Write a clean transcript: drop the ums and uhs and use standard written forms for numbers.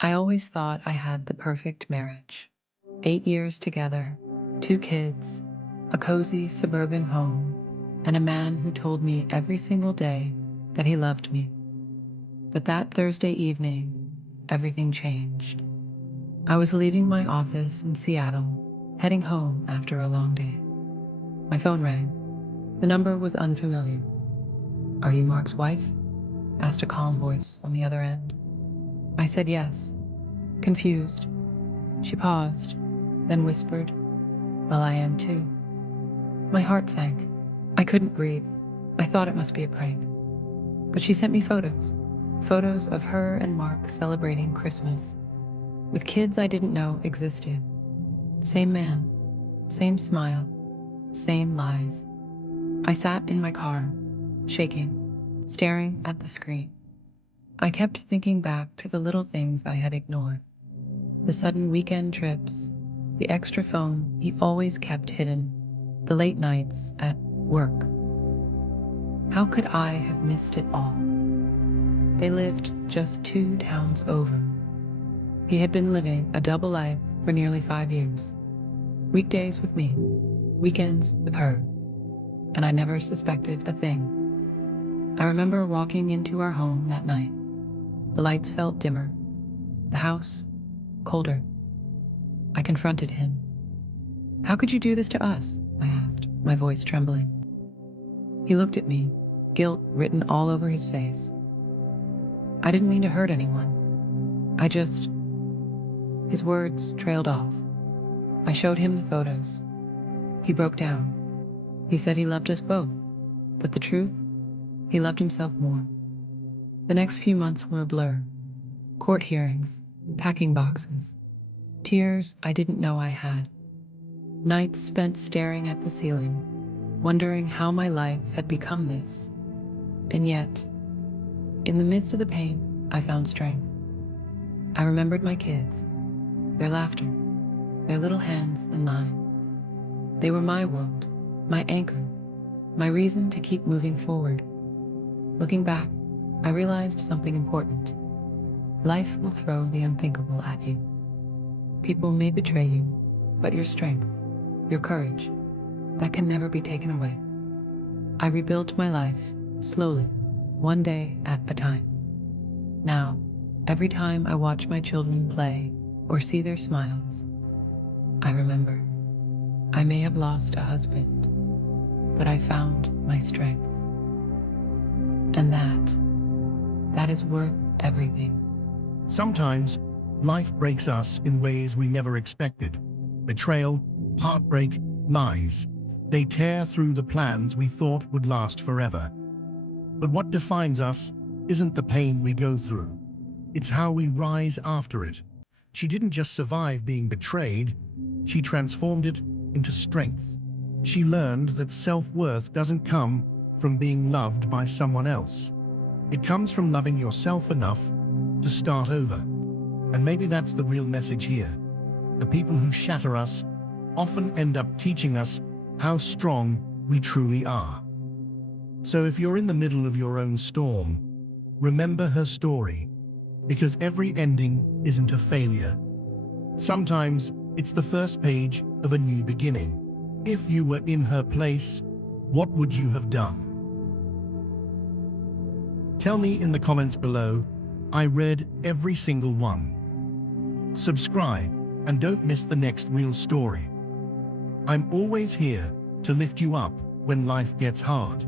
I always thought I had the perfect marriage. 8 years together, 2 kids, a cozy suburban home, and a man who told me every single day that he loved me. But that Thursday evening, everything changed. I was leaving my office in Seattle, heading home after a long day. My phone rang. The number was unfamiliar. "Are you Mark's wife?" asked a calm voice on the other end. I said yes, confused. She paused, then whispered, "Well, I am too." My heart sank. I couldn't breathe. I thought it must be a prank. But she sent me photos of her and Mark celebrating Christmas, with kids I didn't know existed. Same man, same smile, same lies. I sat in my car, shaking, staring at the screen. I kept thinking back to the little things I had ignored. The sudden weekend trips, the extra phone he always kept hidden, the late nights at work. How could I have missed it all? They lived just 2 towns over. He had been living a double life for nearly 5 years. Weekdays with me, weekends with her, and I never suspected a thing. I remember walking into our home that night. The lights felt dimmer, the house colder. I confronted him. "How could you do this to us?" I asked, my voice trembling. He looked at me, guilt written all over his face. "I didn't mean to hurt anyone. I just..." His words trailed off. I showed him the photos. He broke down. He said he loved us both, but the truth, he loved himself more. The next few months were a blur. Court hearings, packing boxes, tears I didn't know I had. Nights spent staring at the ceiling, wondering how my life had become this. And yet, in the midst of the pain, I found strength. I remembered my kids, their laughter, their little hands in mine. They were my world, my anchor, my reason to keep moving forward. Looking back, I realized something important. Life will throw the unthinkable at you. People may betray you, but your strength, your courage, that can never be taken away. I rebuilt my life, slowly, one day at a time. Now, every time I watch my children play or see their smiles, I remember I may have lost a husband, but I found my strength. And that is worth everything. Sometimes, life breaks us in ways we never expected. Betrayal, heartbreak, lies. They tear through the plans we thought would last forever. But what defines us isn't the pain we go through. It's how we rise after it. She didn't just survive being betrayed, she transformed it into strength. She learned that self-worth doesn't come from being loved by someone else. It comes from loving yourself enough to start over. And maybe that's the real message here. The people who shatter us often end up teaching us how strong we truly are. So if you're in the middle of your own storm, remember her story, because every ending isn't a failure. Sometimes it's the first page of a new beginning. If you were in her place, what would you have done? Tell me in the comments below. I read every single one. Subscribe and don't miss the next real story. I'm always here to lift you up when life gets hard.